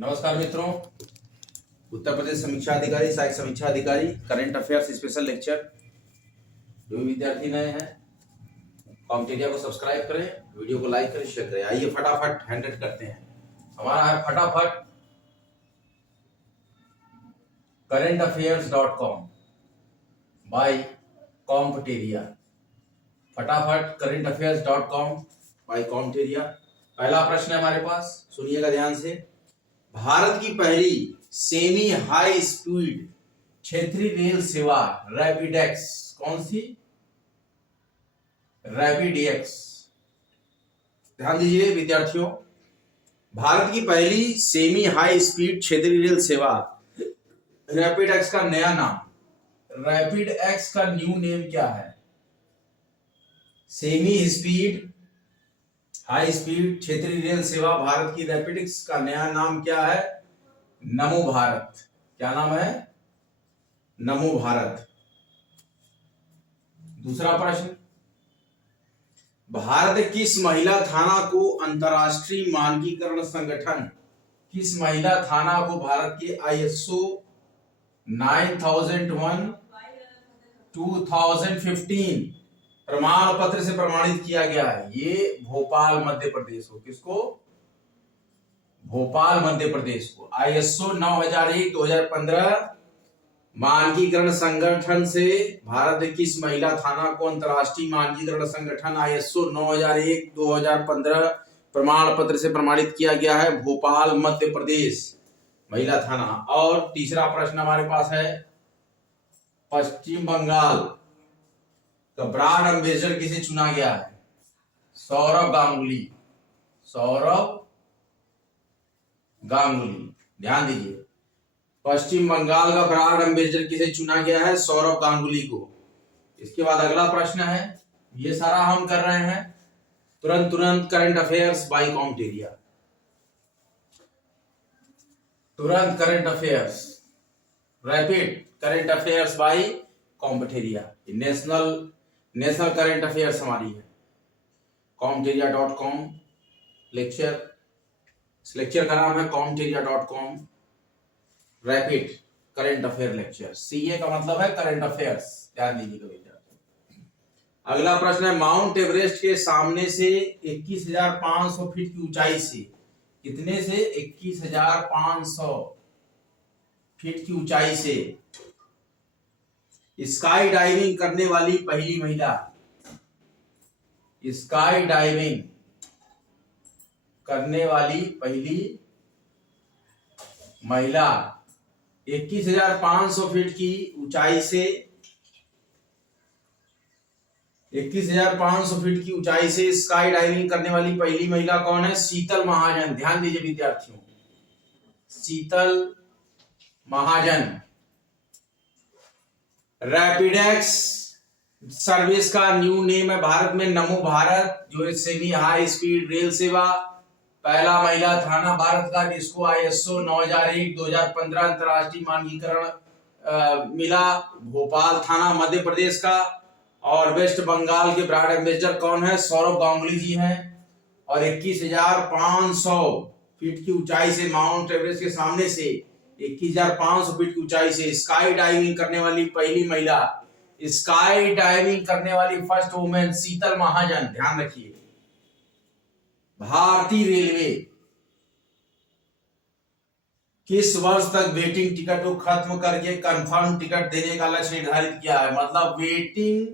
नमस्कार मित्रों, उत्तर प्रदेश समीक्षा अधिकारी, सहायक समीक्षा अधिकारी, करंट अफेयर्स स्पेशल लेक्चर। जो भी विद्यार्थी नए हैं कॉम्टेरिया को सब्सक्राइब करें, वीडियो को लाइक करें, शेयर करें। आइए फटाफट हैंडल करते हैं। हमारा है फटाफट currentaffairs.com बाय कॉम्टेरिया। फटाफट currentaffairs.com बाय कॉम्टेरिया। पहला प्रश्न है हमारे पास, सुनिएगा ध्यान से। भारत की पहली सेमी हाई स्पीड क्षेत्रीय रेल सेवा रैपिडेक्स कौन सी? रैपिडेक्स। ध्यान दीजिए विद्यार्थियों, भारत की पहली सेमी हाई स्पीड क्षेत्रीय रेल सेवा रैपिडेक्स का नया नाम, रैपिडेक्स का न्यू नेम क्या है? सेमी स्पीड हाई स्पीड क्षेत्रीय रेल सेवा भारत की रैपिडेक्स का नया नाम क्या है? नमो भारत। क्या नाम है? नमो भारत। दूसरा प्रश्न, भारत किस महिला थाना को अंतरराष्ट्रीय मानकीकरण संगठन, किस महिला थाना को भारत के ISO 9001 2015 प्रमाण पत्र से प्रमाणित किया गया है? ये भोपाल मध्य प्रदेश को। किसको? भोपाल मध्य प्रदेश को। ISO 9001-2015 मानकीकरण संगठन से भारत किस महिला थाना को अंतरराष्ट्रीय मानकीकरण संगठन ISO 9001-2015 प्रमाण पत्र से प्रमाणित किया गया है? भोपाल मध्य प्रदेश महिला थाना। और तीसरा प्रश्न हमारे पास है, पश्चिम बंगाल का ब्रांड एम्बेसडर किसे चुना गया है? सौरव गांगुली। सौरव गांगुली। ध्यान दीजिए, पश्चिम बंगाल का ब्रांड एम्बेसडर किसे चुना गया है? सौरव गांगुली को। इसके बाद अगला प्रश्न है, ये सारा हम कर रहे हैं तुरंत करंट अफेयर्स बाय कॉम्टेरिया। तुरंत current affairs, rapid current affairs by Comteria. National current affairs हमारी है। कॉम्टेरिया.com लेक्चर, इस लेक्चर का नाम है कॉम्टेरिया.com rapid current affair lecture. CA का मतलब है करंट अफेयर्स। ध्यान दीजिएगा विद्यार्थी। अगला प्रश्न है, माउंट एवरेस्ट के सामने से 21,500 फीट की ऊंचाई से, कितने से? 21,500 फीट की ऊंचाई से स्काई डाइविंग करने वाली पहली महिला, स्काई डाइविंग करने वाली पहली महिला 21,500 फीट की ऊंचाई से, 21,500 फीट की ऊंचाई से स्काई डाइविंग करने वाली पहली महिला कौन है? शीतल महाजन। ध्यान दीजिए विद्यार्थियों, शीतल महाजन। रैपिडेक्स सर्विस का न्यू नेम है भारत में नमो भारत, जो है सेमी हाई स्पीड रेल सेवा। पहला महिला थाना भारत का जिसको ISO 9001-2015 अंतरराष्ट्रीय मानकीकरण मिला, भोपाल थाना मध्य प्रदेश का। और वेस्ट बंगाल के ब्रांड एम्बेसडर कौन है? सौरव गांगुली जी हैं। और 21,500 फीट की ऊंचाई से, माउंट एवरेस्ट के सामने से 21,500 फीट की ऊंचाई से स्काई डाइविंग करने वाली पहली महिला, स्काई डाइविंग करने वाली फर्स्ट वुमेन शीतल महाजन। ध्यान रखिए, भारतीय रेलवे किस वर्ष तक वेटिंग टिकट को खत्म करके कंफर्म टिकट देने का लक्ष्य निर्धारित किया है? मतलब वेटिंग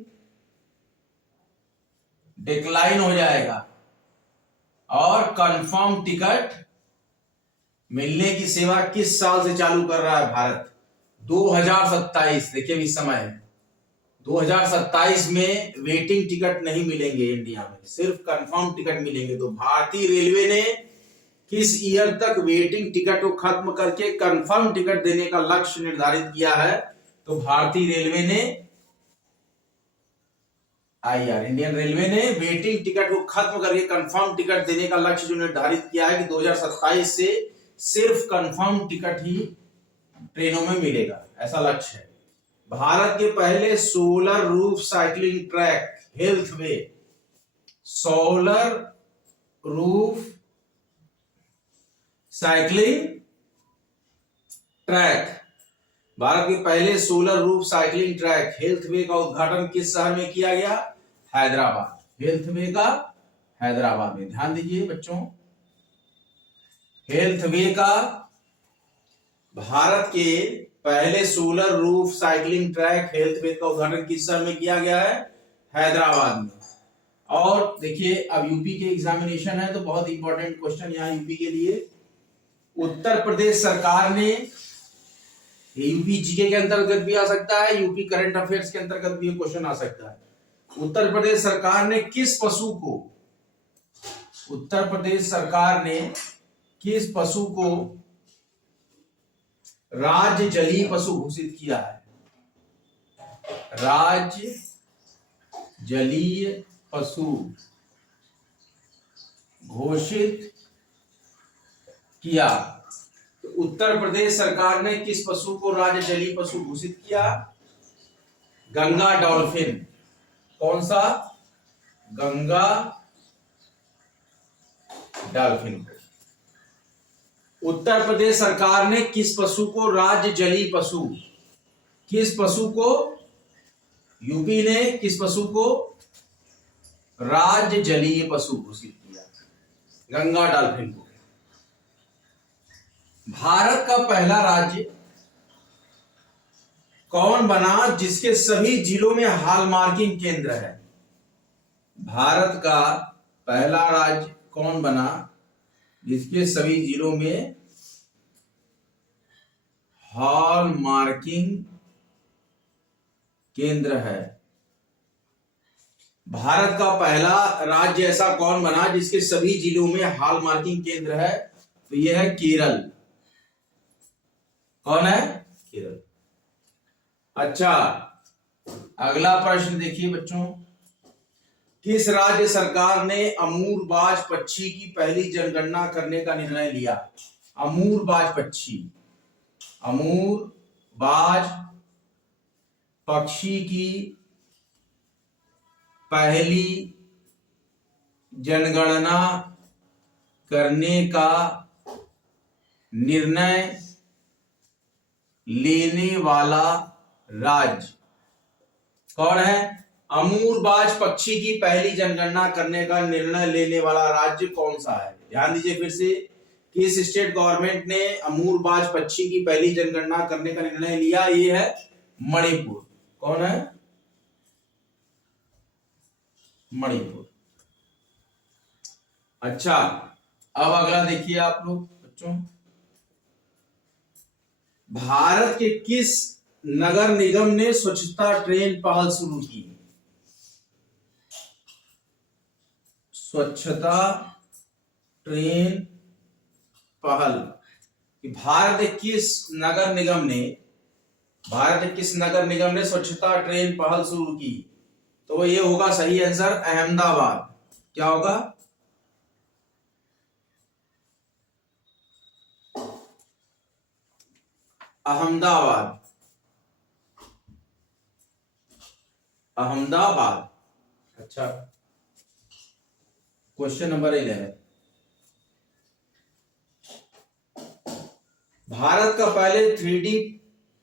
डिक्लाइन हो जाएगा और कंफर्म टिकट मिलने की सेवा किस साल से चालू कर रहा है भारत? 2027। देखिए अभी समय है, 2027 में वेटिंग टिकट नहीं मिलेंगे इंडिया में, सिर्फ कंफर्म टिकट मिलेंगे। तो भारतीय रेलवे ने किस ईयर तक वेटिंग टिकट को खत्म करके कंफर्म टिकट देने का लक्ष्य निर्धारित किया है? तो भारतीय रेलवे ने, इंडियन रेलवे ने वेटिंग टिकट को खत्म करके कंफर्म टिकट देने का लक्ष्य जो निर्धारित किया है कि 2027 से सिर्फ कंफर्म टिकट ही ट्रेनों में मिलेगा, ऐसा लक्ष्य है। भारत के पहले solar roof cycling track health वे, solar roof cycling track, Bharat के पहले solar roof cycling track health वे का उद्घाटन किस शहर में किया गया? हैदराबाद। हेल्थ वे का हैदराबाद में। ध्यान दीजिए बच्चों, हेल्थ वे का भारत के पहले solar roof cycling track health वे का उद्घाटन किस शहर में किया गया है? हैदराबाद में। और देखिए अब यूपी के एग्जामिनेशन है तो बहुत इंपॉर्टेंट क्वेश्चन यहाँ यूपी के लिए। उत्तर प्रदेश सरकार ने, यूपी जीके के अंतर्गत भी आ सकता है, यूपी करंट अफेयर्स के अंतर्गत भी क्वेश्चन आ सकता है। उत्तर प्रदेश सरकार ने किस पशु को, उत्तर प्रदेश सरकार ने किस पशु को राज्य जलीय पशु घोषित किया है? राज्य जलीय पशु घोषित किया। तो उत्तर प्रदेश सरकार ने किस पशु को राज्य जलीय पशु घोषित किया? गंगा डॉल्फिन। कौन सा? गंगा डॉल्फिन। उत्तर प्रदेश सरकार ने किस पशु को राज्य जलीय पशु, किस पशु को, यूपी ने किस पशु को राज्य जलीय पशु घोषित किया? गंगा डॉल्फिन को। भारत का पहला राज्य कौन बना जिसके सभी जिलों में हॉल मार्किंग केंद्र है? भारत का पहला राज्य कौन बना जिसके सभी जिलों में हॉल मार्किंग केंद्र है? भारत का पहला राज्य ऐसा कौन बना जिसके सभी जिलों में हॉल मार्किंग केंद्र है? तो यह है केरल। कौन है? केरल। अच्छा, अगला प्रश्न देखिए बच्चों, किस राज्य सरकार ने अमूरबाज पक्षी की पहली जनगणना करने का निर्णय लिया? अमूरबाज पक्षी, अमूरबाज पक्षी की पहली जनगणना करने का निर्णय लेने वाला राज्य कौन है? अमूरबाज पक्षी की पहली जनगणना करने का निर्णय लेने वाला राज्य कौन सा है? ध्यान दीजिए फिर से, किस स्टेट गवर्नमेंट ने अमूरबाज पक्षी की पहली जनगणना करने का निर्णय लिया? ये है मणिपुर। कौन है? मणिपुर। अच्छा, अब अगला देखिए आप लोग बच्चों, भारत के किस नगर निगम ने स्वच्छता ट्रेन पहल शुरू की? स्वच्छता ट्रेन पहल। भारत के किस नगर निगम ने स्वच्छता ट्रेन पहल शुरू की? तो ये होगा सही आंसर अहमदाबाद। क्या होगा? अहमदाबाद। अहमदाबाद। अच्छा, क्वेश्चन नंबर 11, भारत का पहले 3D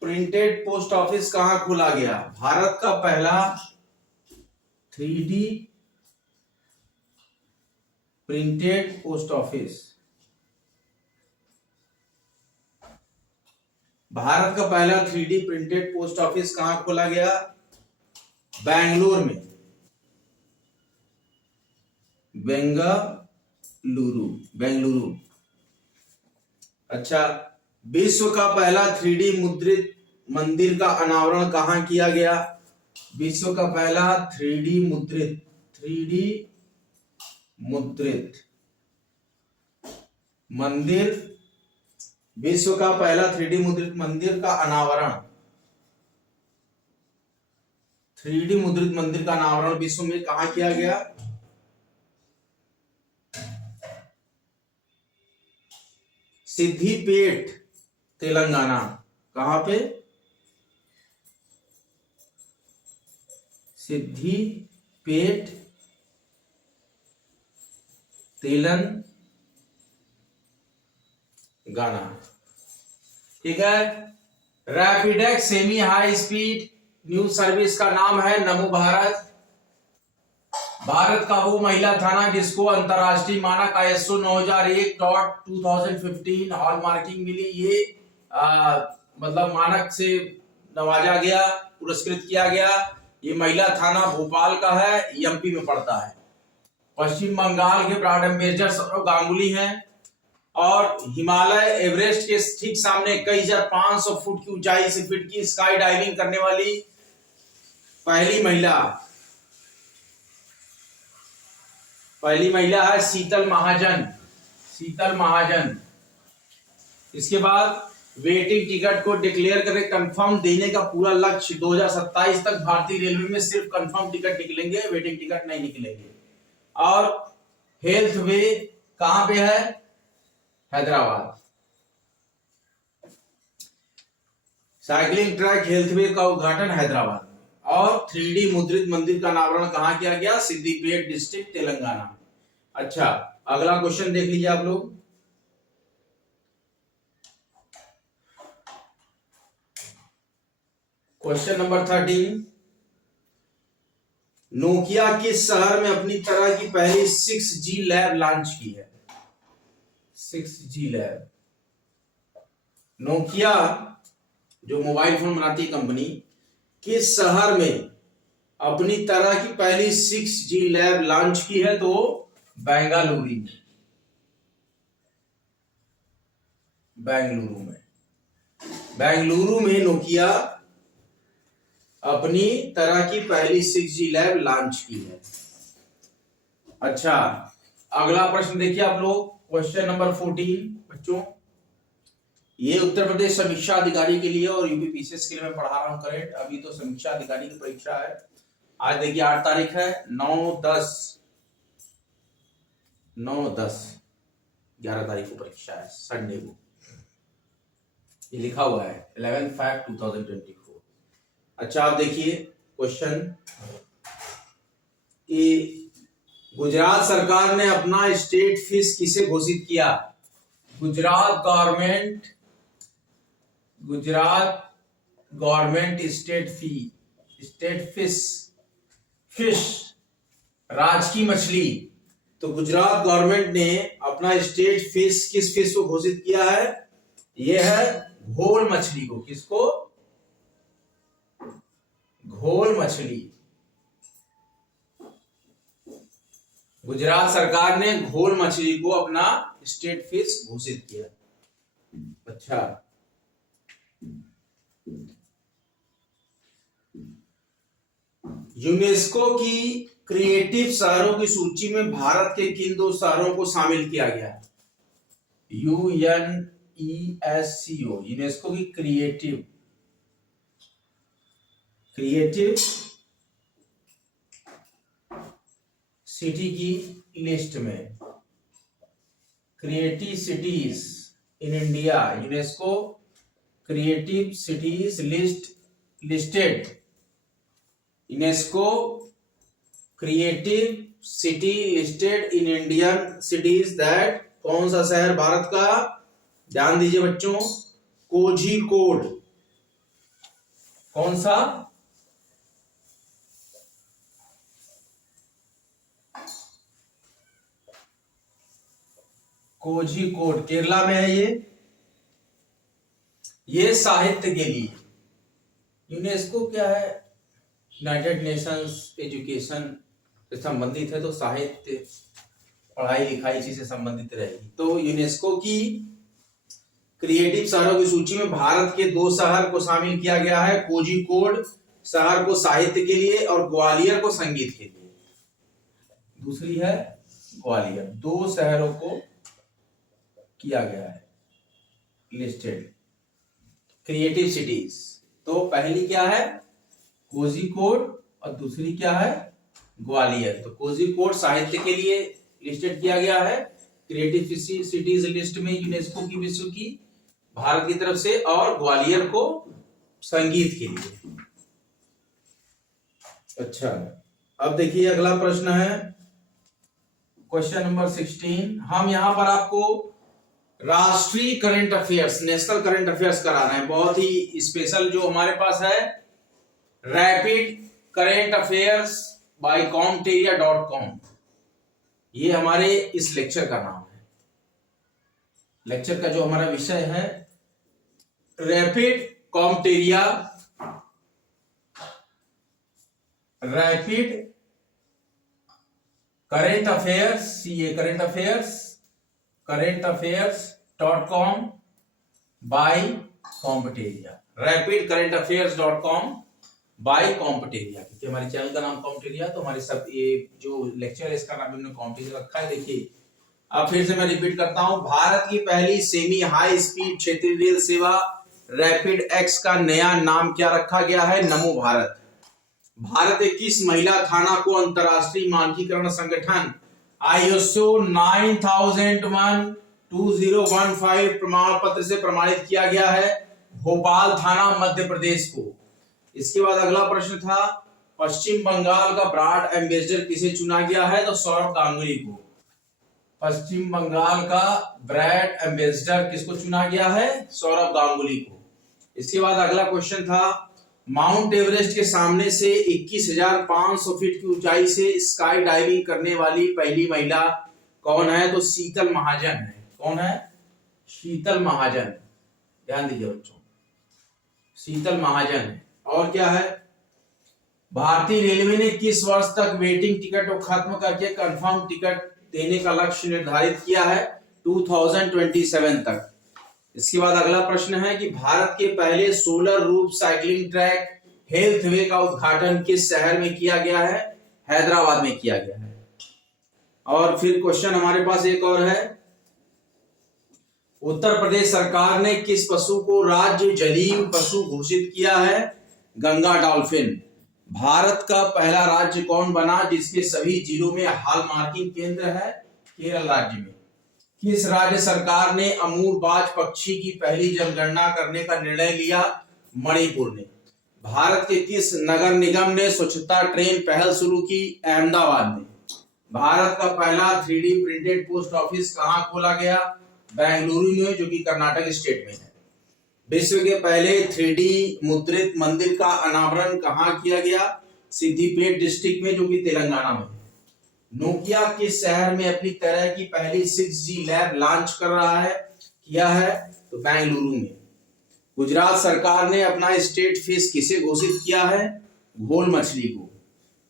प्रिंटेड पोस्ट ऑफिस कहां खोला गया? भारत का पहला 3D printed post office, Bharat का पहला 3D प्रिंटेड पोस्ट ऑफिस कहां खोला गया? बेंगलुरु में। बेंगलुरु। अच्छा, विश्व का पहला 3D मुद्रित मंदिर का अनावरण कहां किया गया? विश्व का पहला 3D मुद्रित मंदिर, विश्व का पहला 3D मुद्रित मंदिर का अनावरण, 3D मुद्रित मंदिर का अनावरण विश्व में कहां किया गया? सिद्धिपेट, तेलंगाना। कहां पे? सिद्धिपेट, तेलंगाना। ठीक है। Rapidex semi high speed news service का नाम है नमो भारत। भारत का वो महिला थाना जिसको अंतरराष्ट्रीय मानक ISO 9001.2015 हॉलमार्किंग मिली, ये मतलब मानक से नवाजा गया, पुरस्कृत किया गया। ये महिला थाना भोपाल का है, MP में पड़ता है। पश्चिम बंगाल के ब्रांड एम्बेसडर सौरव गांगुली हैं और हिमालय एवरेस्ट के ठीक सामने 21,500 फुट की ऊंचाई से फीट की स्काई डाइविंग करने वाली पहली महिला है शीतल महाजन। शीतल महाजन। इसके बाद वेटिंग टिकट को डिक्लेयर करके कंफर्म देने का पूरा लक्ष्य 2027 तक भारतीय रेलवे में सिर्फ कंफर्म टिकट निकलेंगे, वेटिंग टिकट नहीं निकलेंगे। और हेल्थ वे कहां पे है? हैदराबाद। साइकिलिंग ट्रैक हेल्थ वे का उद्घाटन हैदराबाद में। और 3D मुद्रित मंदिर का अनावरण कहां किया गया? सिद्दीपेट डिस्ट्रिक्ट तेलंगाना। अच्छा, अगला क्वेश्चन देख लीजिए आप लोग। क्वेश्चन नंबर 13, नोकिया किस शहर में अपनी तरह की पहली 6G लैब लॉन्च की है? 6G lab. नोकिया जो मोबाइल फोन बनाती है कंपनी, किस शहर में अपनी तरह की पहली 6G लैब लॉन्च की है? तो बेंगलुरु में। बेंगलुरु में नोकिया अपनी तरह की पहली 6G लैब लॉन्च की है। अच्छा, अगला प्रश्न देखिए आप लोग। क्वेश्चन नंबर 14 बच्चों, ये उत्तर प्रदेश समीक्षा अधिकारी के लिए और यूपी PCS के लिए मैं पढ़ा रहा हूं करेक्ट। अभी तो समीक्षा अधिकारी की परीक्षा है। आज देखिए 8 तारीख है, 9-10 11 तारीख को परीक्षा है, संडे को। ये लिखा हुआ है 11 फैक्ट 2024। अच्छा, आप देखिए क्वेश्चन कि गुजरात सरकार ने अपना स्टेट फीस किसे घोषित किया? गुजरात गवर्नमेंट स्टेट फिश राजकीय मछली। तो गुजरात गवर्नमेंट ने अपना स्टेट फिश किस फिश को घोषित किया है? यह है घोल मछली को। किसको? घोल मछली। गुजरात सरकार ने घोल मछली को अपना स्टेट फिश घोषित किया। अच्छा, यूनेस्को की क्रिएटिव शहरों की सूची में भारत के किन 2 शहरों को शामिल किया गया? UNESCO, यूनेस्को की क्रिएटिव सिटी की लिस्ट में, creative cities in India, UNESCO creative cities listed, UNESCO creative city listed in Indian cities that. कौन सा शहर भारत का? ध्यान दीजिए बच्चों, कोझिकोड। कौन सा? कोझिकोड केरला में है। ये साहित्य के लिए, यूनेस्को क्या है? यूनाइटेड नेशंस एजुकेशन से संबंधित है, तो साहित्य, पढ़ाई लिखाई इसी से संबंधित रहेगी। तो यूनेस्को की क्रिएटिव शहरों की सूची में भारत के 2 शहर को शामिल किया गया है। कोझिकोड शहर को साहित्य के लिए और ग्वालियर को संगीत के लिए। दूसरी है ग्वालियर। 2 शहरों को किया गया है लिस्टेड क्रिएटिव सिटीज। तो पहली क्या है? कोझिकोड और दूसरी क्या है? ग्वालियर। तो कोझिकोड साहित्य के लिए लिस्टेड किया गया है क्रिएटिव सिटीज लिस्ट में यूनेस्को की विश्व की भारत की तरफ से, और ग्वालियर को संगीत के लिए। अच्छा, अब देखिए अगला प्रश्न है क्वेश्चन नंबर 16। हम यहां पर आपको राष्ट्रीय current affairs, national current affairs कराना है, बहुत ही स्पेशल जो हमारे पास है, रैपिड करंट अफेयर्स बाय कॉम्टेरिया.com। ये हमारे इस लेक्चर का नाम है। लेक्चर का जो हमारा विषय है rapid Comteria, rapid current affairs, ये करंट अफेयर्स.com बाय कॉम्टेरिया, रैपिड करंट अफेयर्स.com बाय कॉम्टेरिया, क्योंकि हमारे चैनल का नाम कॉम्टेरिया, तो हमारे सब ये जो लेक्चर है इसका नाम हमने कॉम्टेरिया रखा है। देखिए अब फिर से मैं रिपीट करता हूं, भारत की पहली सेमी हाई स्पीड क्षेत्रीय रेल सेवा रैपिड एक्स का नया नाम क्या रखा गया है? नमो भारत। भारत 21 महिला थाना को अंतरराष्ट्रीय मानकीकरण संगठन ISO 9001:2015 प्रमाण पत्र से प्रमाणित किया गया है, भोपाल थाना मध्य प्रदेश को। इसके बाद अगला प्रश्न था, पश्चिम बंगाल का ब्रांड एम्बेसडर किसे चुना गया है? तो सौरभ गांगुली को। पश्चिम बंगाल का ब्रांड एम्बेसडर किसको चुना गया है? सौरभ गांगुली को। इसके बाद अगला क्वेश्चन था, माउंट एवरेस्ट के सामने से 21,500 फीट की ऊंचाई से स्काई डाइविंग करने वाली पहली महिला कौन है? तो शीतल महाजन है। कौन है? शीतल महाजन। ध्यान दीजिए बच्चों, शीतल महाजन है। और क्या है, भारतीय रेलवे ने किस वर्ष तक वेटिंग टिकट को खत्म करके कंफर्म टिकट देने का लक्ष्य निर्धारित किया है? 2027 तक। इसके बाद अगला प्रश्न है कि भारत के पहले solar roof cycling track health वे का उद्घाटन किस शहर में किया गया है? हैदराबाद में किया गया है। और फिर क्वेश्चन हमारे पास एक और है, उत्तर प्रदेश सरकार ने किस पशु को राज्य जलीय पशु घोषित किया है? गंगा डॉल्फिन। भारत का पहला राज्य कौन बना जिसके सभी जिलों में हॉल मार्किंग केंद्र है? केरल राज्य में। किस राज्य सरकार ने अमूर बाज पक्षी की पहली जनगणना करने का निर्णय लिया? मणिपुर ने। भारत के किस नगर निगम ने स्वच्छता ट्रेन पहल शुरू की? अहमदाबाद में। भारत का पहला 3D प्रिंटेड पोस्ट ऑफिस कहां खोला गया? बेंगलुरु में, जो कि कर्नाटक स्टेट में है। विश्व के पहले 3D मुद्रित मंदिर का अनावरण कहां किया गया? सिद्दीपेट डिस्ट्रिक्ट में, जो कि तेलंगाना में है। नोकिया किस शहर में अपनी तरह की पहली 6G लैब लॉन्च कर रहा है? किया है? तो बेंगलुरु में। गुजरात सरकार ने अपना स्टेट फिश किसे घोषित किया है? घोल मछली को।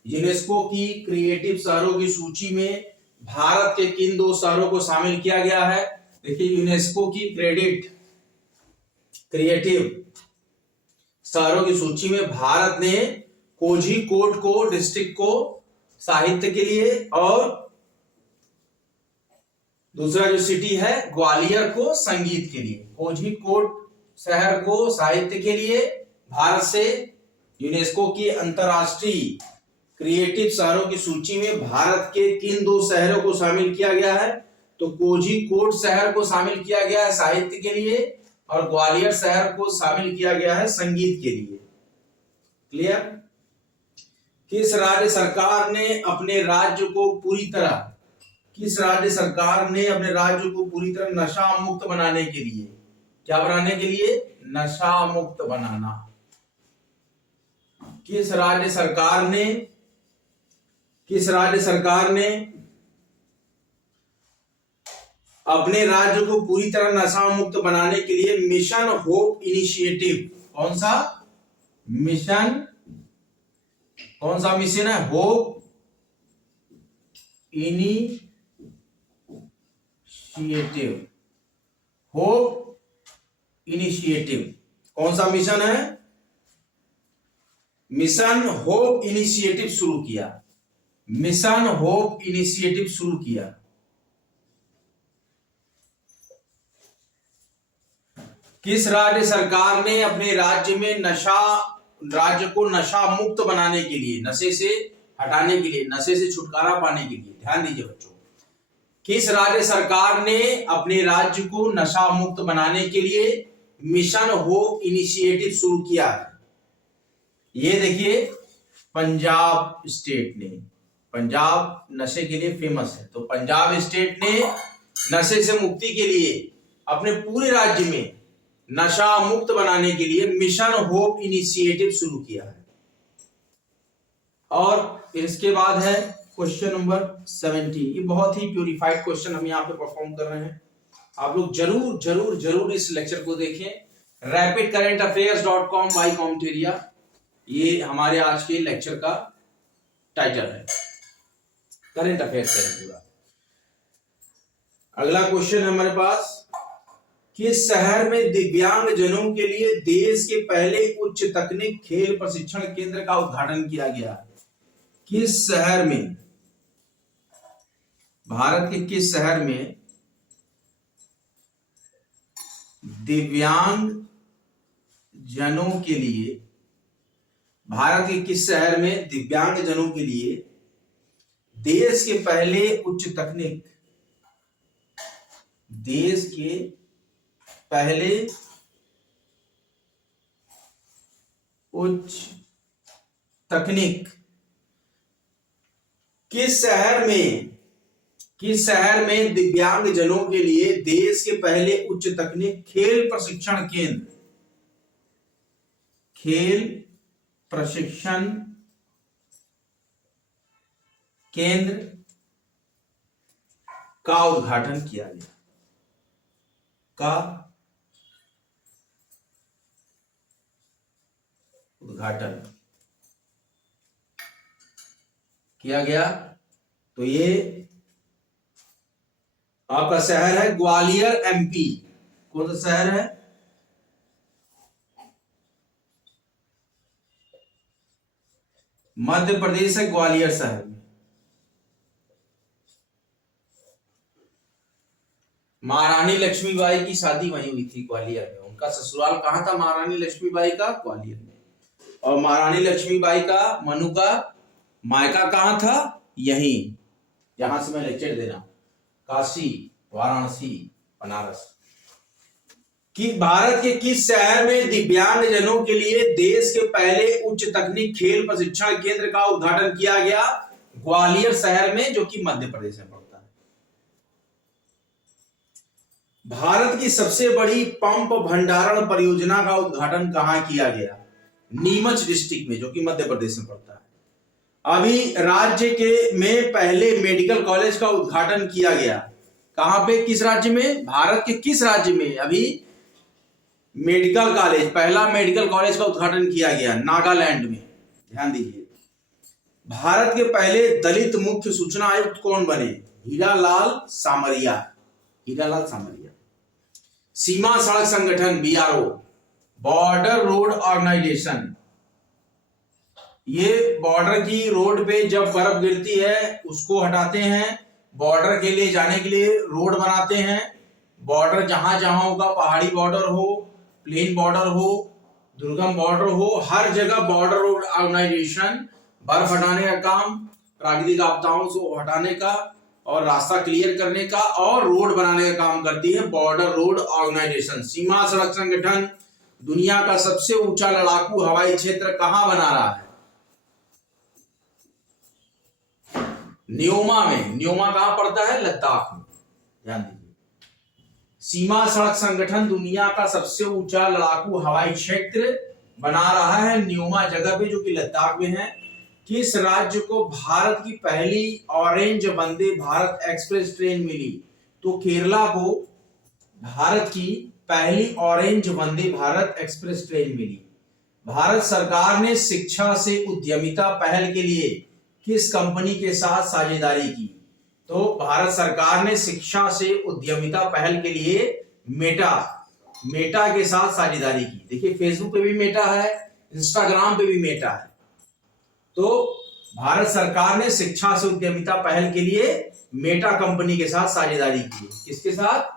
यूनेस्को की क्रिएटिव शहरों की सूची में भारत के किन 2 शहरों को शामिल किया गया है? देखिए, यूनेस्को की क्रिएटिव शहरों की सूची में भारत ने कोझिकोड को डिस्ट्रिक्ट को साहित्य के लिए, और दूसरा जो सिटी है ग्वालियर को संगीत के लिए। कोझिकोड शहर को साहित्य के लिए भारत से यूनेस्को की अंतरराष्ट्रीय क्रिएटिव शहरों की सूची में भारत के किन 2 शहरों को शामिल किया गया है? तो कोझिकोड शहर को शामिल किया गया है साहित्य के लिए, और ग्वालियर शहर को शामिल किया गया है संगीत के लिए। क्लियर? किस राज्य सरकार ने अपने राज्य को पूरी तरह नशा मुक्त बनाने के लिए, क्या बनाने के लिए? नशा मुक्त बनाना। किस राज्य सरकार ने अपने राज्य को पूरी तरह नशा मुक्त बनाने के लिए मिशन होप इनिशिएटिव, कौन सा मिशन है? होप इनिशिएटिव कौन सा मिशन है? मिशन होप इनिशिएटिव शुरू किया। किस राज्य सरकार ने अपने राज्य को नशा मुक्त बनाने के लिए, नशे से हटाने के लिए, नशे से छुटकारा पाने के लिए, ध्यान दीजिए बच्चों, किस राज्य सरकार ने अपने राज्य को नशा मुक्त बनाने के लिए मिशन होप इनिशिएटिव शुरू किया है? ये देखिए, पंजाब स्टेट ने। पंजाब नशे के लिए फेमस है, तो पंजाब स्टेट ने नशे से मुक्ति के लिए अपने पूरे राज्य में नशा मुक्त बनाने के लिए मिशन होप इनिशिएटिव शुरू किया है। और इसके बाद है क्वेश्चन नंबर 17। ये बहुत ही प्यूरिफाइड क्वेश्चन हम यहाँ पे परफॉर्म कर रहे हैं। आप लोग जरूर जरूर जरूर इस लेक्चर को देखें। rapidcurrentaffairs.com बाय कॉम्टेरिया, ये हमारे आज के लेक्चर का टाइटल है, करंट अफेयर्स है पूरा। अगला क्वेश्चन है हमारे पास, किस शहर में दिव्यांग जनों के लिए देश के पहले उच्च तकनीक खेल प्रशिक्षण केंद्र का उद्घाटन किया गया? किस शहर में, भारत के किस शहर में दिव्यांग जनों के लिए, भारत के किस शहर में दिव्यांग जनों के लिए देश के पहले उच्च तकनीक, देश के पहले उच्च तकनीक, किस शहर में दिव्यांग जनों के लिए देश के पहले उच्च तकनीक खेल प्रशिक्षण केंद्र, खेल प्रशिक्षण केंद्र का उद्घाटन किया गया? का उद्घाटन किया गया? तो ये आपका शहर है ग्वालियर, एमपी। कौन सा शहर है? मध्य प्रदेश है, ग्वालियर शहर में। महारानी लक्ष्मीबाई की शादी वहीं हुई थी, ग्वालियर में। उनका ससुराल कहां था महारानी लक्ष्मीबाई का? ग्वालियर में। और महारानी लक्ष्मीबाई का, मनु का मायका कहां था? यहीं, जहां से मैं लेक्चर दे रहा हूं, काशी, वाराणसी, बनारस। कि भारत के किस शहर में दिव्यांग जनों के लिए देश के पहले उच्च तकनीक खेल प्रशिक्षण केंद्र का उद्घाटन किया गया? ग्वालियर शहर में, जो कि मध्य प्रदेश में पड़ता है। भारत की सबसे बड़ी पंप भंडारण परियोजना का उद्घाटन कहां किया गया? नीमच डिस्ट्रिक्ट में, जो कि मध्य प्रदेश में पड़ता है। अभी राज्य के में पहले मेडिकल कॉलेज का उद्घाटन किया गया? कहां पे, किस राज्य में? भारत के किस राज्य में अभी मेडिकल कॉलेज, पहला मेडिकल कॉलेज का उद्घाटन किया गया? नागालैंड में। ध्यान दीजिए, भारत के पहले दलित मुख्य सूचना आयुक्त कौन बने? हीरालाल सामरिया, हीरालाल सामरिया। सीमा सड़क संगठन, बीआरओ, बॉर्डर रोड ऑर्गेनाइजेशन, ये बॉर्डर की रोड पे जब बर्फ गिरती है उसको हटाते हैं, बॉर्डर के लिए जाने के लिए रोड बनाते हैं। बॉर्डर जहां जहां होगा, पहाड़ी बॉर्डर हो, प्लेन बॉर्डर हो, दुर्गम बॉर्डर हो, हर जगह बॉर्डर रोड ऑर्गेनाइजेशन बर्फ हटाने का काम, प्राकृतिक आपदाओं को हटाने का और रास्ता क्लियर करने का और रोड बनाने का काम करती है बॉर्डर रोड ऑर्गेनाइजेशन। सीमा सड़क संगठन दुनिया का सबसे ऊंचा लड़ाकू हवाई क्षेत्र कहां बना रहा है? न्योमा में। न्योमा कहां पड़ता है? लद्दाख में। ध्यान दीजिए, सीमा सड़क संगठन दुनिया का सबसे ऊंचा लड़ाकू हवाई क्षेत्र बना रहा है न्योमा जगह पे, जो कि लद्दाख में है। किस राज्य को भारत की पहली orange Vande Bharat express train मिली? तो केरला को भारत की पहली orange Vande Bharat express train मिली। भारत सरकार ने शिक्षा से उद्यमिता पहल के लिए किस कंपनी के साथ साझेदारी की? तो भारत सरकार ने शिक्षा से उद्यमिता पहल के लिए मेटा के साथ साझेदारी की। देखिए, फेसबुक पे भी मेटा है, इंस्टाग्राम पे भी मेटा है। तो भारत सरकार ने शिक्षा से उद्यमिता पहल के लिए मेटा कंपनी के साथ साझेदारी की। किसके साथ?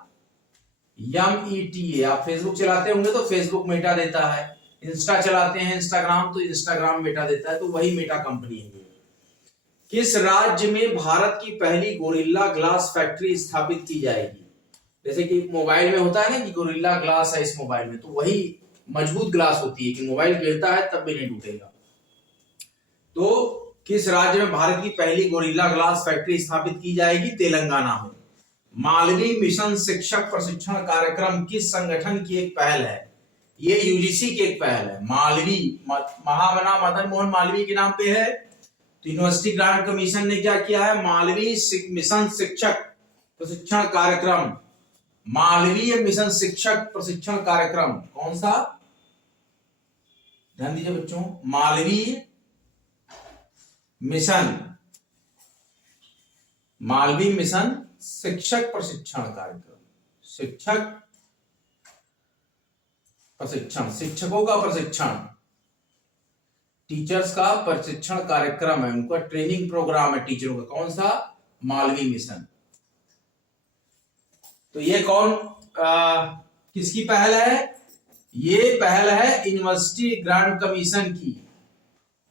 META। आप फेसबुक चलाते होंगे तो फेसबुक मेटा देता है, इंस्टा चलाते हैं इंस्टाग्राम तो इंस्टाग्राम मेटा देता है, तो वही मेटा कंपनी है। किस राज्य में भारत की पहली गोरिल्ला ग्लास फैक्ट्री स्थापित की जाएगी? जैसे कि मोबाइल में होता है ना कि गोरिल्ला ग्लास है इस मोबाइल में, तो वही मजबूत ग्लास होती है कि मोबाइल गिरता है तब भी नहीं टूटेगा। तो किस राज्य में भारत की पहली गोरिल्ला ग्लास फैक्ट्री स्थापित की जाएगी? तेलंगाना में। मालवी मिशन शिक्षक प्रशिक्षण कार्यक्रम किस संगठन की एक पहल है? ये यूजीसी की एक पहल है। मालवी महामना मदन मोहन मालवीय के नाम पे है। तो यूनिवर्सिटी ग्रांट कमीशन ने क्या किया है? मालवीय मिशन शिक्षक प्रशिक्षण कार्यक्रम, मालवीय मिशन शिक्षक प्रशिक्षण कार्यक्रम कौन सा? ध्यान दीजिए बच्चों, मालवीय मिशन शिक्षक प्रशिक्षण कार्यक्रम, शिक्षक प्रशिक्षण, शिक्षकों का प्रशिक्षण, टीचर्स का प्रशिक्षण कार्यक्रम है, उनका ट्रेनिंग प्रोग्राम है टीचरों का। कौन सा? मालवीय मिशन। तो ये कौन किसकी पहल है? ये पहल है यूनिवर्सिटी ग्रांट कमीशन की।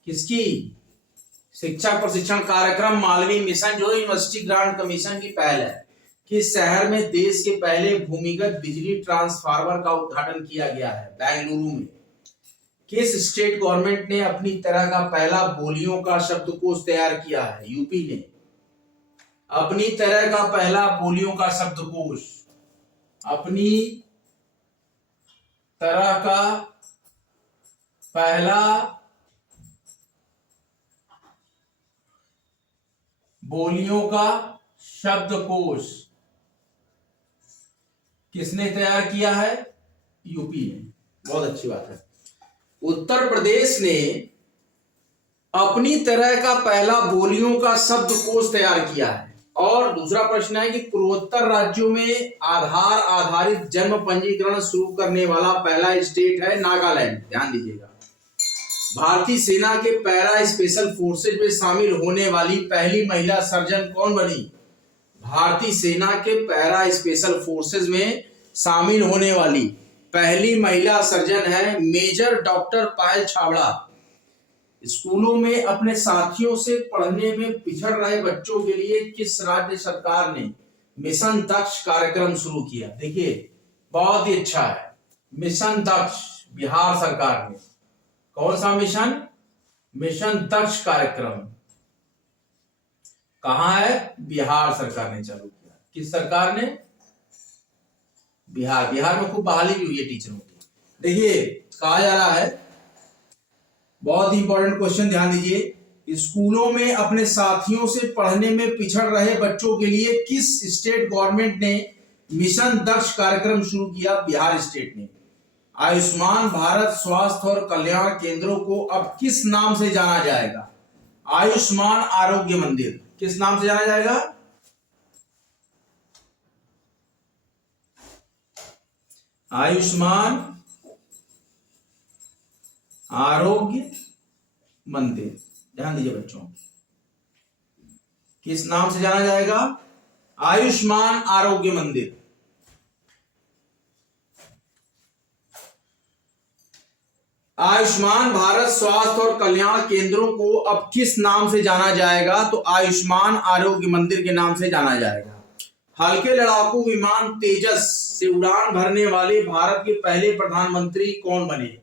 किसकी? शिक्षा प्रशिक्षण कार्यक्रम मालवीय मिशन जो यूनिवर्सिटी ग्रांट कमीशन की पहल है। किस शहर में देश के पहले भूमिगत बिजली ट्रांसफार्मर का उद्घाटन किया गया है? बेंगलुरु में। किस स्टेट गवर्नमेंट ने अपनी तरह का पहला बोलियों का शब्दकोश तैयार किया है? यूपी ने अपनी तरह का पहला बोलियों का शब्दकोश, अपनी तरह का पहला बोलियों का शब्दकोश किसने तैयार किया है? यूपी ने। बहुत अच्छी बात है। उत्तर प्रदेश ने अपनी तरह का पहला बोलियों का शब्दकोश तैयार किया है। और दूसरा प्रश्न है कि पूर्वोत्तर राज्यों में आधार आधारित जन्म पंजीकरण शुरू करने वाला पहला स्टेट है नागालैंड। ध्यान दीजिएगा। भारतीय सेना के पैरा स्पेशल फोर्सेज में शामिल होने वाली पहली महिला सर्जन कौन बनी? भारतीय सेना के पैरा स्पेशल फोर्सेज में शामिल होने वाली पहली महिला सर्जन है मेजर डॉक्टर पायल छाबड़ा। स्कूलों में अपने साथियों से पढ़ने में पिछड़ रहे बच्चों के लिए किस राज्य सरकार ने मिशन दक्ष कार्यक्रम शुरू किया? देखिए बहुत ही अच्छा है। मिशन दक्ष बिहार सरकार ने। कौन सा मिशन? मिशन दक्ष कार्यक्रम कहां है? बिहार सरकार ने चालू किया। किस सरकार ने? बिहार। बिहार में खूब बहाली भी हुई है टीचरों की। देखिए कहा जा रहा है, बहुत ही इंपॉर्टेंट क्वेश्चन, ध्यान दीजिए। स्कूलों में अपने साथियों से पढ़ने में पिछड़ रहे बच्चों के लिए किस स्टेट गवर्नमेंट ने मिशन दक्ष कार्यक्रम शुरू किया? बिहार स्टेट ने। आयुष्मान भारत स्वास्थ्य और कल्याण केंद्रों को अब किस नाम से जाना जाएगा? आयुष्मान आरोग्य मंदिर। किस नाम से जाना जाएगा? आयुष्मान आरोग्य मंदिर। ध्यान दीजिए बच्चों, किस नाम से जाना जाएगा? आयुष्मान आरोग्य मंदिर। आयुष्मान भारत स्वास्थ्य और कल्याण केंद्रों को अब किस नाम से जाना जाएगा? तो आयुष्मान आरोग्य मंदिर के नाम से जाना जाएगा। हल्के लड़ाकू विमान तेजस से उड़ान भरने वाले भारत के पहले प्रधानमंत्री कौन बने?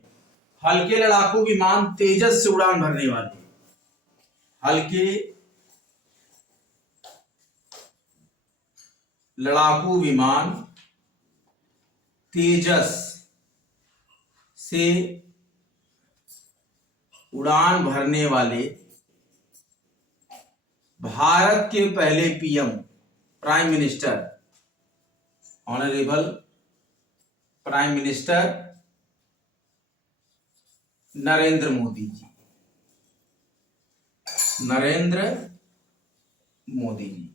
हल्के लड़ाकू विमान तेजस से उड़ान भरने वाले, हल्के लड़ाकू विमान तेजस से उड़ान भरने वाले भारत के पहले PM, prime minister, honourable prime minister Narendra Modi ji. Narendra Modi ji.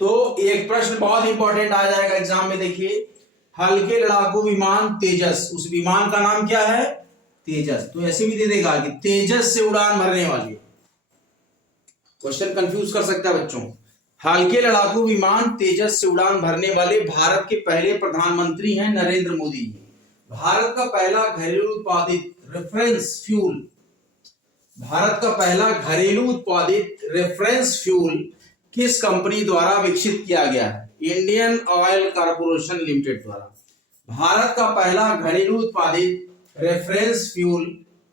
तो एक प्रश्न बहुत इंपॉर्टेंट आ जाएगा एग्जाम में। देखिए, हल्के लड़ाकू विमान तेजस, उस विमान का नाम क्या है? तेजस। तो ऐसे भी दे देगा कि तेजस से उड़ान भरने वाली। क्वेश्चन कंफ्यूज कर सकता है बच्चों। हल्के लड़ाकू विमान तेजस से उड़ान भरने वाले भारत के पहले प्रधानमंत्री हैं नरेंद्र मोदी जी। भारत का पहला घरेलू उत्पादित रेफरेंस फ्यूल, भारत का पहला घरेलू उत्पादित रेफरेंस फ्यूल किस कंपनी द्वारा विकसित किया गया है? इंडियन ऑयल कॉर्पोरेशन लिमिटेड द्वारा। भारत का पहला घरेलू उत्पादित रेफरेंस फ्यूल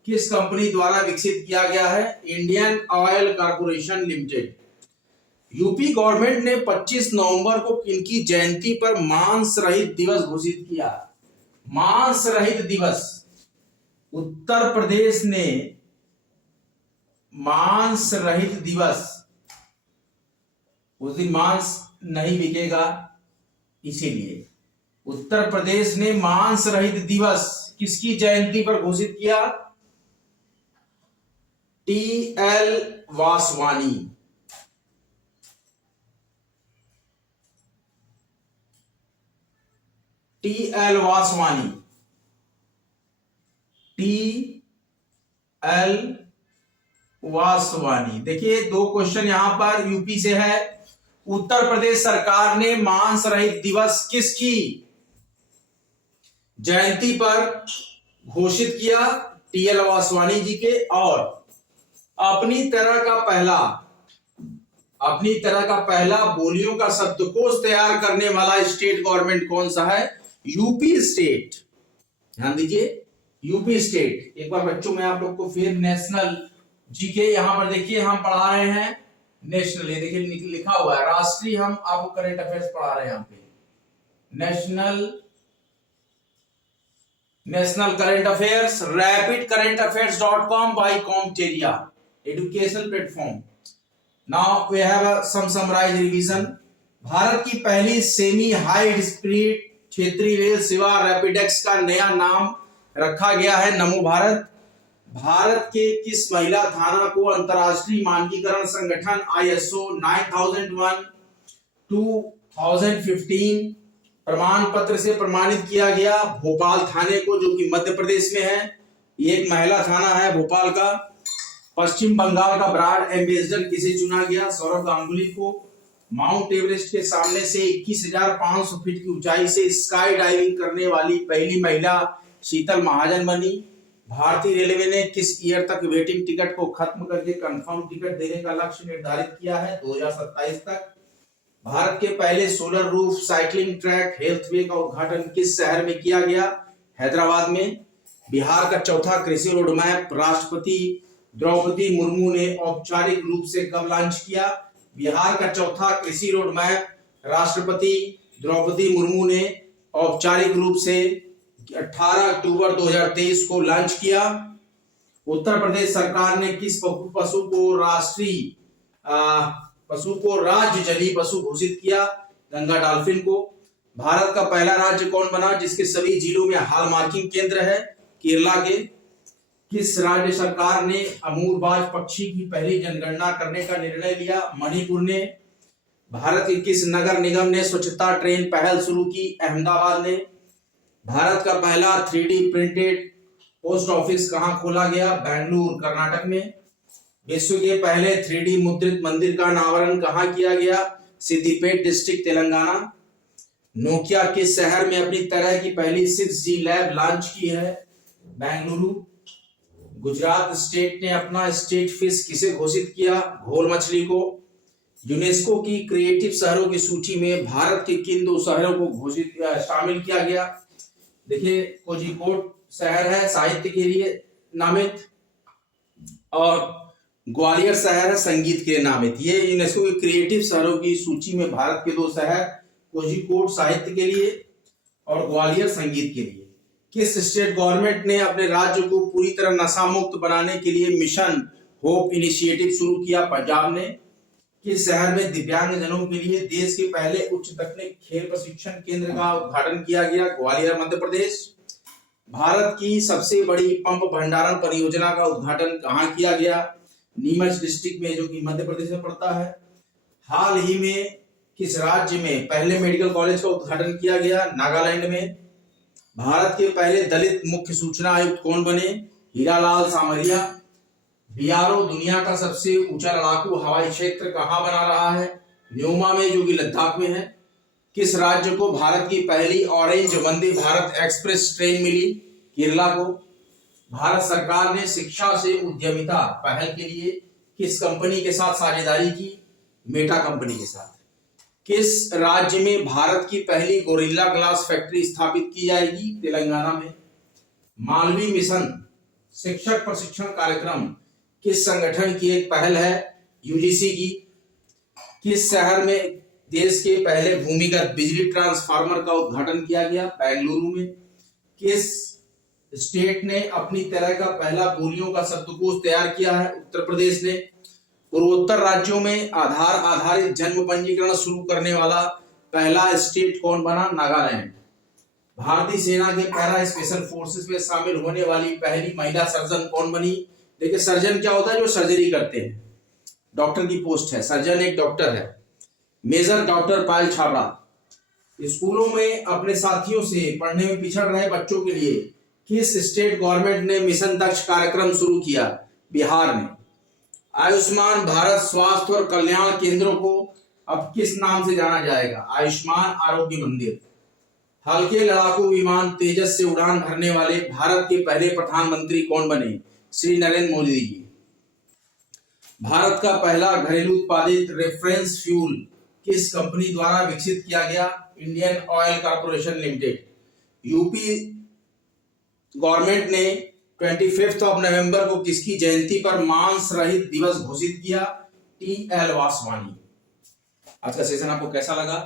किस कंपनी द्वारा विकसित किया गया है? Indian oil corporation limited. UP government ने 25 नवंबर को इनकी जयंती पर मांस रहित दिवस घोषित किया। मांस रहित दिवस। उत्तर प्रदेश ने मांस रहित दिवस, उस दिन मांस नहीं बिकेगा, इसीलिए उत्तर प्रदेश ने मांस रहित दिवस किसकी जयंती पर घोषित किया? टी.एल. वासवानी। टी.एल. वासवानी। टी.एल. वासवानी। देखिए 2 क्वेश्चन यहां पर यूपी से है। उत्तर प्रदेश सरकार ने मांस रहित दिवस किसकी जयंती पर घोषित किया? टी.एल. वासवानी जी के। और अपनी तरह का पहला बोलियों का शब्दकोश तैयार करने वाला स्टेट गवर्नमेंट कौन सा है? UP state. ध्यान दीजिए, यूपी स्टेट। एक बार बच्चों में आप लोग को फिर नेशनल जीके यहां पर देखिए हम पढ़ा रहे हैं नेशनल, ये देखिए लिखा हुआ है राष्ट्रीय, हम आपको करंट अफेयर्स पढ़ा रहे हैं यहां पे। National current affairs, rapidcurrentaffairs.com by Comteria educational platform. Now we have some summarized revision. Bharat की पहली सेमी हाई स्पीड क्षेत्रीय रेल सेवा रैपिडेक्स का नया नाम रखा गया है नमो भारत। भारत के किस महिला थाना को अंतरराष्ट्रीय मानकीकरण संगठन ISO 9001 2015 प्रमाण पत्र से प्रमाणित किया गया? भोपाल थाने को, जो कि मध्य प्रदेश में है। ये एक महिला थाना है भोपाल का। पश्चिम बंगाल का ब्रांड एम्बेसडर किसे चुना गया? सौरव गांगुली को। माउंट एवरेस्ट के सामने से 21,500 फीट की ऊंचाई से स्काई डाइविंग करने वाली पहली महिला शीतल महाजन बनी। भारतीय रेलवे ने किस ईयर तक वेटिंग टिकट को खत्म करके कंफर्म टिकट देने का लक्ष्य निर्धारित किया है? 2027 तक। भारत के पहले solar roof cycling track healthway का उद्घाटन किस शहर में किया गया? हैदराबाद में। बिहार का चौथा कृषि रोड मैप राष्ट्रपति द्रौपदी मुर्मू ने औपचारिक रूप से कब लॉन्च किया? बिहार का चौथा कृषि रोड मैप राष्ट्रपति द्रौपदी मुर्मू ने औपचारिक रूप से 18 अक्टूबर 2023 को लॉन्च किया। उत्तर प्रदेश सरकार ने किस पशु को राज्य जलीय पशु घोषित किया? गंगा डॉल्फिन को। भारत का पहला राज्य कौन बना जिसके सभी जिलों में हॉल मार्किंग केंद्र है? केरला के। किस राज्य सरकार ने अमूरबाज पक्षी की पहली जनगणना करने का निर्णय लिया? मणिपुर ने। भारत के किस नगर निगम ने स्वच्छता ट्रेन पहल शुरू की? अहमदाबाद ने। भारत का पहला 3D प्रिंटेड पोस्ट ऑफिस कहां खोला गया? बेंगलुरु कर्नाटक में। विश्व के पहले 3D मुद्रित मंदिर का अनावरण कहां किया गया? सिद्दीपेट डिस्ट्रिक्ट तेलंगाना। नोकिया किस शहर में अपनी तरह की पहली 6G लैब लॉन्च की है? बेंगलुरु। गुजरात स्टेट ने अपना स्टेट फिश किसे घोषित किया? घोल मछली को। यूनेस्को की क्रिएटिव शहरों की सूची में भारत के किन 2 शहरों को शामिल किया गया? देखिए कोझिकोड शहर है साहित्य के लिए नामित, और ग्वालियर शहर है संगीत के लिए नामित। ये यूनेस्को की क्रिएटिव शहरों की सूची में भारत के 2 शहर कोझिकोड साहित्य के लिए और ग्वालियर संगीत के लिए। किस स्टेट गवर्नमेंट ने अपने राज्य को पूरी तरह नशा मुक्त बनाने के लिए मिशन होप इनिशिएटिव शुरू किया? पंजाब ने। किस शहर में दिव्यांग जनों के लिए देश के पहले उच्च तकनीक खेल प्रशिक्षण केंद्र का उद्घाटन किया गया? ग्वालियर मध्य प्रदेश। भारत की सबसे बड़ी पंप भंडारण परियोजना का उद्घाटन कहां किया गया? नीमच डिस्ट्रिक्ट में, जो कि मध्य प्रदेश में पड़ता है। हाल ही में किस राज्य में पहले मेडिकल कॉलेज का उद्घाटन किया गया? नागालैंड में। भारत के पहले दलित मुख्य सूचना आयुक्त कौन बने? हीरालाल सामरिया। बीआरओ दुनिया का सबसे ऊंचा लड़ाकू हवाई क्षेत्र कहां बना रहा है? न्योमा में, जो कि लद्दाख में है। किस राज्य को भारत की पहली orange Vande Bharat express train मिली? केरला को। भारत सरकार ने शिक्षा से उद्यमिता पहल के लिए किस कंपनी के साथ साझेदारी की? मेटा कंपनी के साथ। किस राज्य में भारत की पहली गोरिल्ला ग्लास फैक्ट्री स्थापित की जाएगी? तेलंगाना में। मालवी मिशन शिक्षक प्रशिक्षण कार्यक्रम किस संगठन की एक पहल है? यूजीसी की। किस शहर में देश के पहले भूमिगत बिजली ट्रांसफार्मर का उद्घाटन किया गया? बेंगलुरु में। किस स्टेट ने अपनी तरह का पहला बोलियों का शब्दकोश तैयार किया है? उत्तर प्रदेश ने। पूर्वोत्तर राज्यों में आधार आधारित जन्म पंजीकरण शुरू करने वाला पहला स्टेट कौन बना? नागालैंड। भारतीय सेना के पैरा स्पेशल फोर्सेस में शामिल होने वाली पहली महिला सर्जन कौन बनी? देखिए, सर्जन क्या होता है? जो सर्जरी करते हैं, डॉक्टर की पोस्ट है, सर्जन एक डॉक्टर है। मेजर डॉक्टर पायल छाबड़ा। स्कूलों में अपने साथियों से पढ़ने में पिछड़ रहे बच्चों के लिए किस स्टेट गवर्नमेंट ने मिशन दक्ष कार्यक्रम शुरू किया? बिहार ने। आयुष्मान भारत स्वास्थ्य और कल्याण केंद्रों को अब किस नाम से जाना जाएगा? आयुष्मान आरोग्य मंदिर। हल्के लड़ाकू विमान तेजस से उड़ान भरने वाले भारत के पहले प्रधानमंत्री कौन बने? श्री नरेंद्र मोदी जी। भारत का पहला घरेलू उत्पादित रेफरेंस फ्यूल किस कंपनी द्वारा विकसित किया गया? Indian oil corporation limited. UP government ने 25 नवंबर को किसकी जयंती पर मांस रहित दिवस घोषित किया? टी.एल. वासवानी। आज का सेशन आपको कैसा लगा?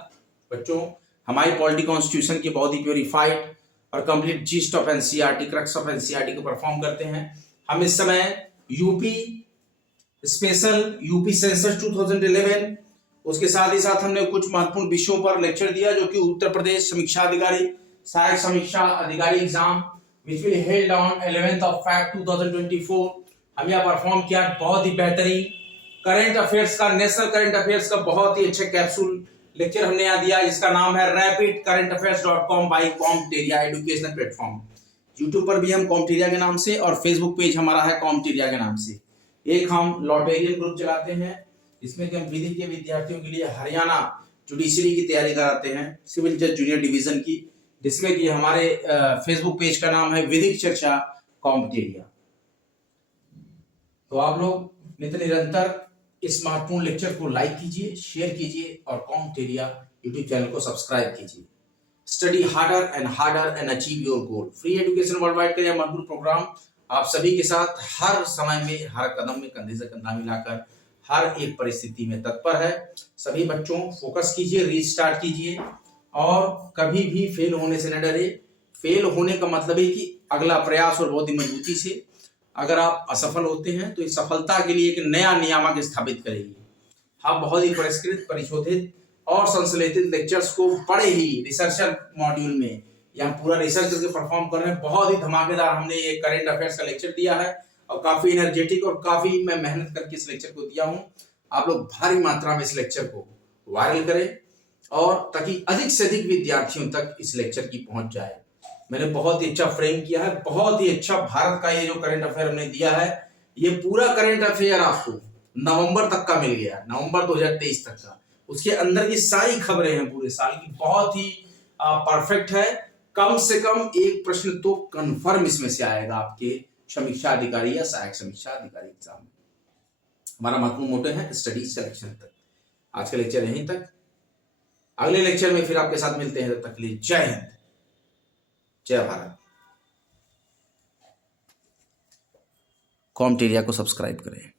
बच्चों, हमारी पॉलिटी कॉन्स्टिट्यूशन की बहुत ही प्योरीफाइड और complete yeast of NCERT, crux of NCERT को परफॉर्म करते हैं। हम इस समय यूपी स्पेशल, यूपी सेंसस 2011, उसके साथ ही साथ हमने कुछ महत्वपूर्ण विषयों पर लेक्चर दिया जो कि उत्तर प्रदेश समीक्षा अधिकारी, सहायक समीक्षा अधिकारी exam which will held on 11th of Feb 2024 हम यह परफॉर्म किया। बहुत ही बेहतरीन करंट अफेयर्स का, नेशनल करंट अफेयर्स का बहुत ही अच्छे कैप्सूल लेक्चर हमने यहाँ दिया, जिसका नाम है rapidcurrentaffairs.com बाई कॉम्टेरिया एजुकेशनल प्लेटफॉर्म। यूट्यूब पर भी हम कॉम्टेरिया के नाम से और फेसबुक पेज हमारा है कॉम्टेरिया के नाम से। एक हम लॉटेरियन ग्रुप चलाते हैं जिसमें कि हम विधि के विद्यार्थियों के लिए हरियाणा जुडिशरी की तैयारी कराते हैं, सिविल जज जूनियर डिवीजन की, जिसमें कि हमारे फेसबुक पेज का नाम है विधिक चर्चा कॉम्टेरिया। तो आप लोग नित्य निरंतर इस महत्वपूर्ण लेक्चर को लाइक कीजिए, शेयर कीजिए और कॉम्टेरिया यूट्यूब चैनल को सब्सक्राइब कीजिए। Study harder and achieve your goal. Free education world wide का यह महत्वपूर्ण प्रोग्राम आप सभी के साथ हर समय में, हर कदम में कंधे से कंधा मिलाकर हर एक परिस्थिति में तत्पर है। सभी बच्चों फोकस कीजिए, रीस्टार्ट कीजिए और कभी भी फेल होने से न डरे। फेल होने का मतलब है कि अगला प्रयास और बहुत ही मजबूती से। अगर आप असफल होते हैं तो इस सफलता के लिए एक नया नियामक स्थापित करेगी। हम बहुत ही परिष्कृत, परिशोधित और संश्लेषित लेक्चर्स को बड़े ही रिसर्चर मॉड्यूल में यहाँ पूरा रिसर्च करके परफॉर्म कर रहे हैं। बहुत ही धमाकेदार हमने ये करंट अफेयर्स का लेक्चर दिया है और काफी एनर्जेटिक और काफी मैं मेहनत करके इस लेक्चर को दिया हूँ। आप लोग भारी मात्रा में इस लेक्चर को वायरल करें और ताकि अधिक से अधिक विद्यार्थियों तक इस लेक्चर की पहुंच जाए। मैंने बहुत ही अच्छा फ्रेम किया है, बहुत ही अच्छा भारत का ये जो करंट अफेयर हमने दिया है, ये पूरा करंट अफेयर आपको नवंबर तक का मिल गया, नवंबर 2023 तक का। उसके अंदर की सारी खबरें हैं पूरे साल की, बहुत ही परफेक्ट है। कम से कम एक प्रश्न तो कंफर्म इसमें से आएगा आपके समीक्षा अधिकारी या सहायक समीक्षा अधिकारी एग्जाम में। हमारा महत्वपूर्ण मोटो है स्टडी सिलेक्शन तक। आज का लेक्चर यहीं तक, अगले लेक्चर में फिर आपके साथ मिलते हैं। तब तक के लिए जय हिंद, जय भारत। कॉम्टेरिया को सब्सक्राइब करें।